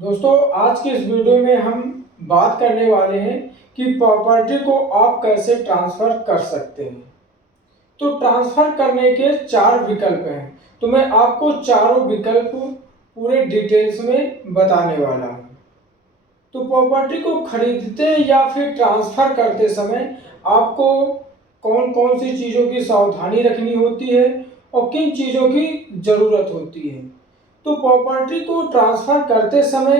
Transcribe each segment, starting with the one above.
दोस्तों, आज के इस वीडियो में हम बात करने वाले हैं कि प्रॉपर्टी को आप कैसे ट्रांसफ़र कर सकते हैं। तो ट्रांसफ़र करने के 4 विकल्प हैं। तो मैं आपको चारों विकल्प पूरे डिटेल्स में बताने वाला हूँ। तो प्रॉपर्टी को खरीदते या फिर ट्रांसफ़र करते समय आपको कौन कौन सी चीज़ों की सावधानी रखनी होती है और किन चीज़ों की ज़रूरत होती है। तो प्रॉपर्टी को ट्रांसफ़र करते समय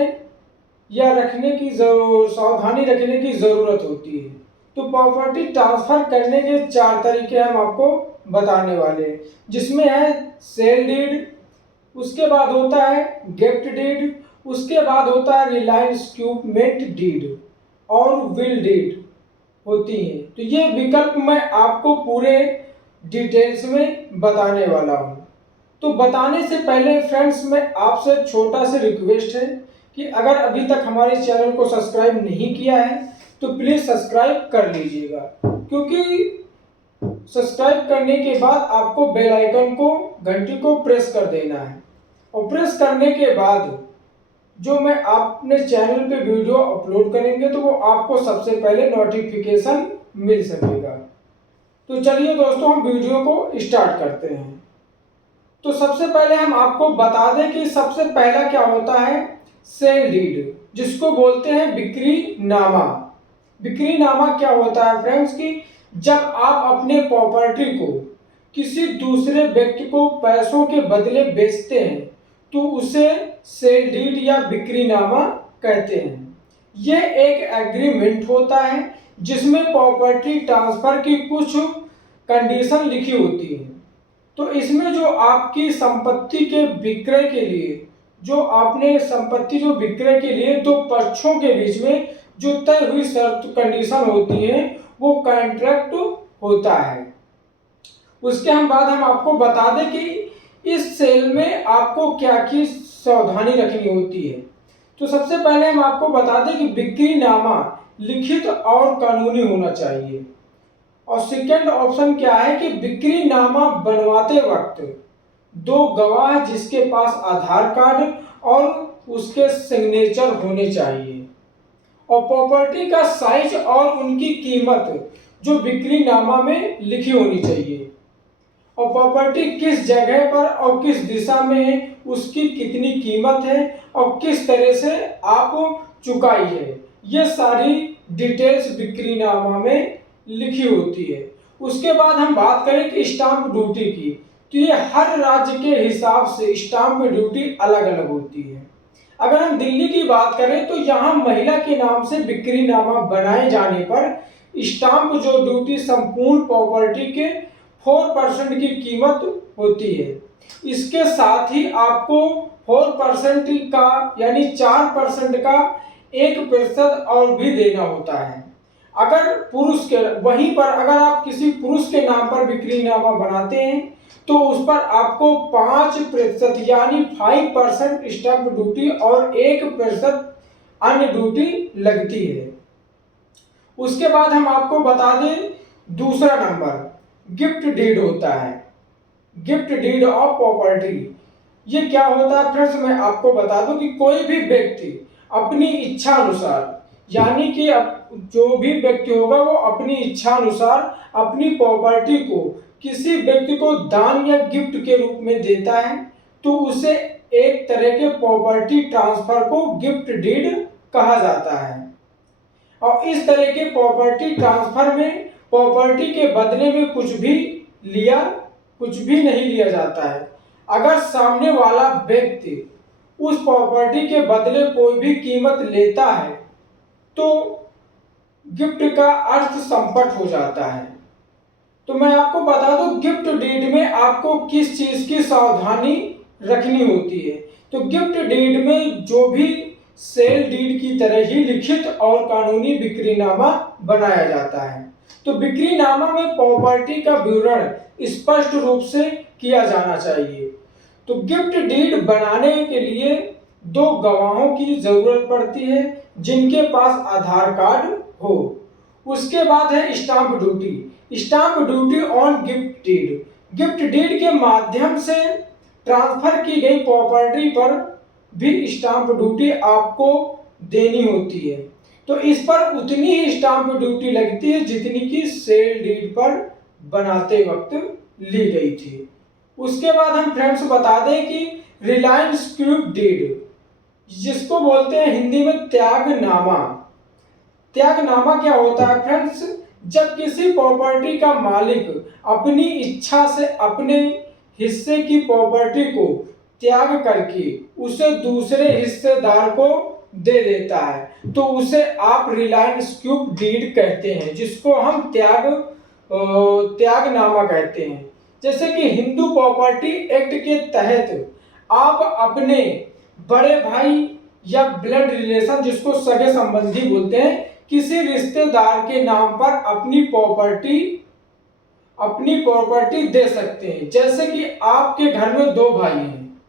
या सावधानी रखने की ज़रूरत होती है। तो प्रॉपर्टी ट्रांसफ़र करने के 4 तरीके हम आपको बताने वाले हैं, जिसमें है सेल डीड, उसके बाद होता है गिफ्ट डीड, उसके बाद होता है रिलायंसमेंट डीड और विल डीड होती है। तो ये विकल्प मैं आपको पूरे डिटेल्स में बताने वाला हूँ। तो बताने से पहले फ्रेंड्स, मैं आपसे छोटा सा रिक्वेस्ट है कि अगर अभी तक हमारे चैनल को सब्सक्राइब नहीं किया है तो प्लीज़ सब्सक्राइब कर लीजिएगा, क्योंकि सब्सक्राइब करने के बाद आपको बेल आइकन को, घंटी को प्रेस कर देना है और प्रेस करने के बाद जो मैं अपने चैनल पे वीडियो अपलोड करेंगे तो वो आपको सबसे पहले नोटिफिकेशन मिल सकेगा। तो चलिए दोस्तों, हम वीडियो को स्टार्ट करते हैं। तो सबसे पहले हम आपको बता दें कि सबसे पहला क्या होता है सेल डीड, जिसको बोलते हैं बिक्री नामा। बिक्री नामा क्या होता है फ्रेंड्स कि जब आप अपने प्रॉपर्टी को किसी दूसरे व्यक्ति को पैसों के बदले बेचते हैं तो उसे सेल डीड या बिक्री नामा कहते हैं। यह एक एग्रीमेंट होता है जिसमें प्रॉपर्टी ट्रांसफर की कुछ कंडीशन लिखी होती है। तो इसमें जो आपकी संपत्ति के विक्रय के लिए, जो आपने संपत्ति जो विक्रय के लिए दो पक्षों के बीच में जो तय हुई शर्त कंडीशन होती है वो कॉन्ट्रैक्ट होता है। उसके हम बाद हम आपको बता दें कि इस सेल में आपको क्या की सावधानी रखनी होती है। तो सबसे पहले हम आपको बता दें कि बिक्री नामा लिखित और कानूनी होना चाहिए। और सेकेंड ऑप्शन क्या है कि बिक्री नामा बनवाते वक्त दो गवाह जिसके पास आधार कार्ड और उसके सिग्नेचर होने चाहिए। और प्रॉपर्टी का साइज और उनकी कीमत जो बिक्री नामा में लिखी होनी चाहिए। और प्रॉपर्टी किस जगह पर और किस दिशा में है, उसकी कितनी कीमत है और किस तरह से आप चुकाई है, ये सारी डिटेल्स बिक्री नामा में लिखी होती है। उसके बाद हम बात करें कि स्टाम्प ड्यूटी की, तो ये हर राज्य के हिसाब से स्टाम्प ड्यूटी अलग अलग होती है। अगर हम दिल्ली की बात करें तो यहाँ महिला के नाम से बिक्री नामा बनाए जाने पर स्टाम्प जो ड्यूटी संपूर्ण प्रॉपर्टी के 4% की कीमत होती है। इसके साथ ही आपको 4% का यानी 4% का 1% और भी देना होता है। अगर पुरुष के वहीं पर अगर आप किसी पुरुष के नाम पर बिक्री नामा बनाते हैं तो उस पर आपको 5% यानी 5% स्टैंप ड्यूटी और 1% अन्य ड्यूटी लगती है। उसके बाद हम आपको बता दें दूसरा नंबर गिफ्ट डीड होता है। गिफ्ट डीड ऑफ प्रॉपर्टी ये क्या होता है फ्रेंड्स, मैं आपको बता दूं कि कोई भी व्यक्ति अपनी इच्छा अनुसार, यानी कि जो भी व्यक्ति होगा वो अपनी इच्छा अनुसार अपनी प्रॉपर्टी को किसी व्यक्ति को दान या गिफ्ट के रूप में देता है तो उसे एक तरह के प्रॉपर्टी ट्रांसफर को गिफ्ट डीड कहा जाता है। और इस तरह के प्रॉपर्टी ट्रांसफर में प्रॉपर्टी के बदले में कुछ भी नहीं लिया जाता है। अगर सामने वाला व्यक्ति उस प्रॉपर्टी के बदले कोई भी कीमत लेता है तो गिफ्ट का अर्थ संपट हो जाता है। तो मैं आपको बता दूं गिफ्ट डीड में आपको किस चीज की सावधानी रखनी होती है। तो गिफ्ट डीड में जो भी सेल डीड की तरह ही लिखित और कानूनी बिक्रीनामा बनाया जाता है। तो बिक्रीनामा में प्रॉपर्टी का विवरण स्पष्ट रूप से किया जाना चाहिए। तो गिफ्ट डीड बनाने के लिए दो गवाहों की जरूरत पड़ती है जिनके पास आधार कार्ड हो। उसके बाद है stamp duty. Stamp duty on gift deed. Gift deed के माध्यम से ट्रांसफर की गई प्रॉपर्टी पर भी स्टाम्प ड्यूटी आपको देनी होती है। तो इस पर उतनी ही स्टाम्प ड्यूटी लगती है जितनी की सेल डीड पर बनाते वक्त ली गई थी। उसके बाद हम फ्रेंड्स बता दें कि रिलायंस क्यूब डीड, जिसको बोलते हैं हिंदी में त्यागनामा। त्यागनामा क्या होता है फ्रेंड्स? जब किसी प्रॉपर्टी का मालिक अपनी इच्छा से अपने हिस्से की प्रॉपर्टी को त्याग करके उसे दूसरे हिस्सेदार को दे देता है तो उसे आप रिलायंस क्यूब डीड कहते हैं, जिसको हम त्यागनामा कहते हैं। जैसे कि हिंदू प्रॉपर्टी एक्ट के तहत आप अपने बड़े भाई या ब्लड रिलेशन, जिसको सगे संबंधी बोलते हैं, किसी रिश्तेदार के नाम पर अपनी प्रॉपर्टी दे सकते हैं। जैसे कि आपके घर में दो भाई हैं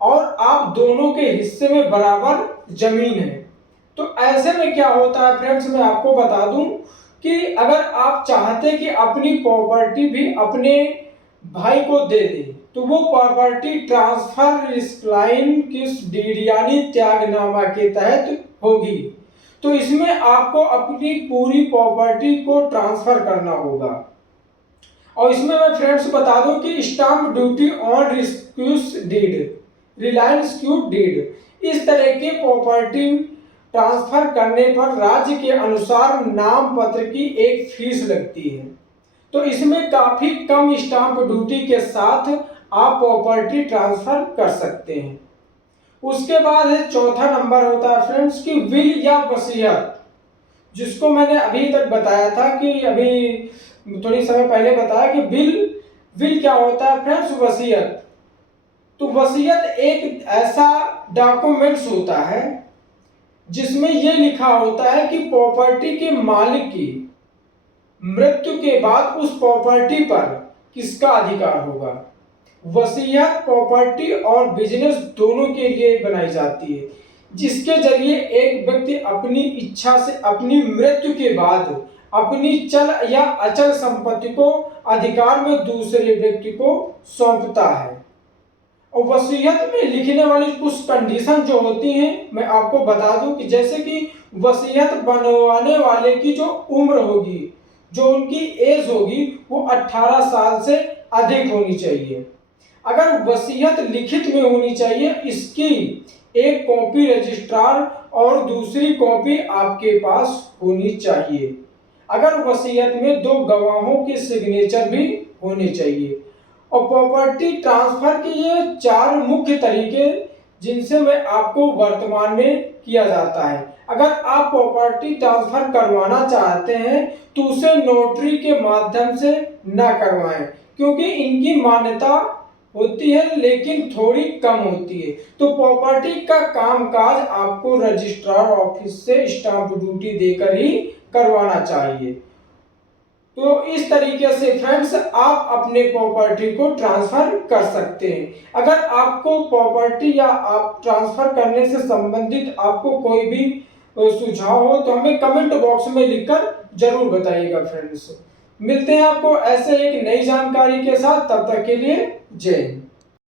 और आप दोनों के हिस्से में बराबर जमीन है, तो ऐसे में क्या होता है फ्रेंड्स, मैं आपको बता दूं कि अगर आप चाहते कि अपनी प्रॉपर्टी भी अपने भाई को दे दे तो वो प्रॉपर्टी ट्रांसफर रिस्क्लाइन किस डीड यानी त्यागनामा के तहत होगी। तो इसमें आपको अपनी पूरी प्रॉपर्टी को ट्रांसफर करना होगा। और इसमें मैं फ्रेंड्स बता दूं कि stamp duty on rescues deed, reliance cube deed, इस तरह की प्रॉपर्टी ट्रांसफर करने पर राज्य के अनुसार नाम पत्र की एक फीस लगती है। तो इसमें काफी कम स्टाम्प ड्यूटी के साथ आप प्रॉपर्टी ट्रांसफर कर सकते हैं। उसके बाद है चौथा नंबर होता है फ्रेंड्स की विल या वसीयत, जिसको मैंने अभी तक बताया था कि अभी थोड़ी समय पहले बताया कि विल क्या होता है फ्रेंड्स? वसीयत। तो वसीयत एक ऐसा डॉक्यूमेंट्स होता है जिसमें यह लिखा होता है कि प्रॉपर्टी के मालिक की मृत्यु के बाद उस प्रॉपर्टी पर किसका अधिकार होगा। वसीयत प्रॉपर्टी और बिजनेस दोनों के लिए बनाई जाती है, जिसके जरिए एक व्यक्ति अपनी इच्छा से अपनी मृत्यु के बाद अपनी चल या अचल संपत्ति को अधिकार में दूसरे व्यक्ति को सौंपता है। और वसीयत में लिखने वाली कुछ कंडीशन जो होती हैं मैं आपको बता दूं कि जैसे कि वसीयत बनवाने वाले की जो उम्र होगी, जो उनकी एज होगी, वो 18 साल से अधिक होनी चाहिए। अगर वसीयत लिखित में होनी चाहिए, इसकी एक कॉपी रजिस्ट्रार और दूसरी कॉपी आपके पास होनी चाहिए। अगर वसीयत में 2 गवाहों के सिग्नेचर भी होने चाहिए। और प्रॉपर्टी ट्रांसफर के ये 4 मुख्य तरीके जिनसे मैं आपको वर्तमान में किया जाता है। अगर आप प्रॉपर्टी ट्रांसफर करवाना चाहते हैं तो उसे नोटरी के माध्यम से ना करवाएं, क्योंकि इनकी मान्यता होती है लेकिन थोड़ी कम होती है। तो प्रॉपर्टी का कामकाज आपको रजिस्ट्रार ऑफिस से स्टाम्प ड्यूटी देकर ही करवाना चाहिए। तो इस तरीके से फ्रेंड्स आप अपने प्रॉपर्टी को ट्रांसफर कर सकते हैं। अगर आपको प्रॉपर्टी या आप ट्रांसफर करने से संबंधित आपको कोई भी सुझाव हो तो हमें कमेंट बॉक्स में लिखकर जरूर बताइएगा फ्रेंड्स। मिलते हैं आपको ऐसे एक नई जानकारी के साथ, तब तक के लिए जय हिंद।